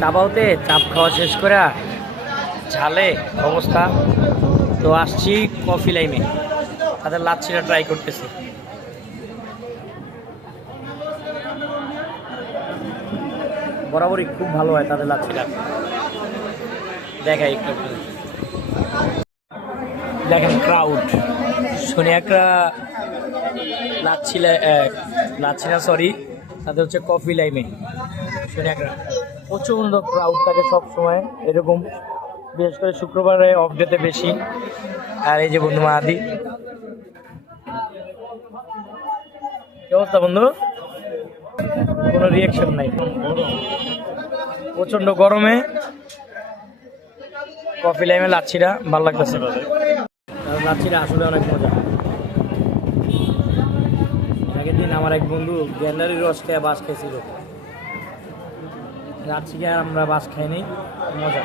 চাপাওতে চাপ খাওয়া শেষ করে ঝালে অবস্থা, তো আসছি কফি লাইনে, তাদের লাচ্ছিটা ট্রাই করতেছি। বরাবরই খুব ভালো হয় তাদের লাচ্ছিটা, দেখাই একটু। দেখেন ক্রাউড, শুনে একটা লাচ্ছি লাচ্ছি না সরি, তাদের হচ্ছে কফি লাইনে, শুনে একটা প্রচণ্ড ক্রাউড থাকে সবসময় এরকম, বিশেষ করে শুক্রবারে অফ ডেতে বেশি। আর এই যে বন্ধু মাহাদি, কি অবস্থা বন্ধু? কোনো রিয়াকশন নাই, প্রচণ্ড গরমে কফি লাইমে লাচ্ছিটা ভালো লাগতেছে, লাচ্ছিটা আসলে অনেক মজা। আগের দিন আমার এক বন্ধু গ্যান্ডারির রস খেয়ে বাস খেয়েছিল, লাচ্ছি খেয়ে আমরা বাস খাইনি, মজা।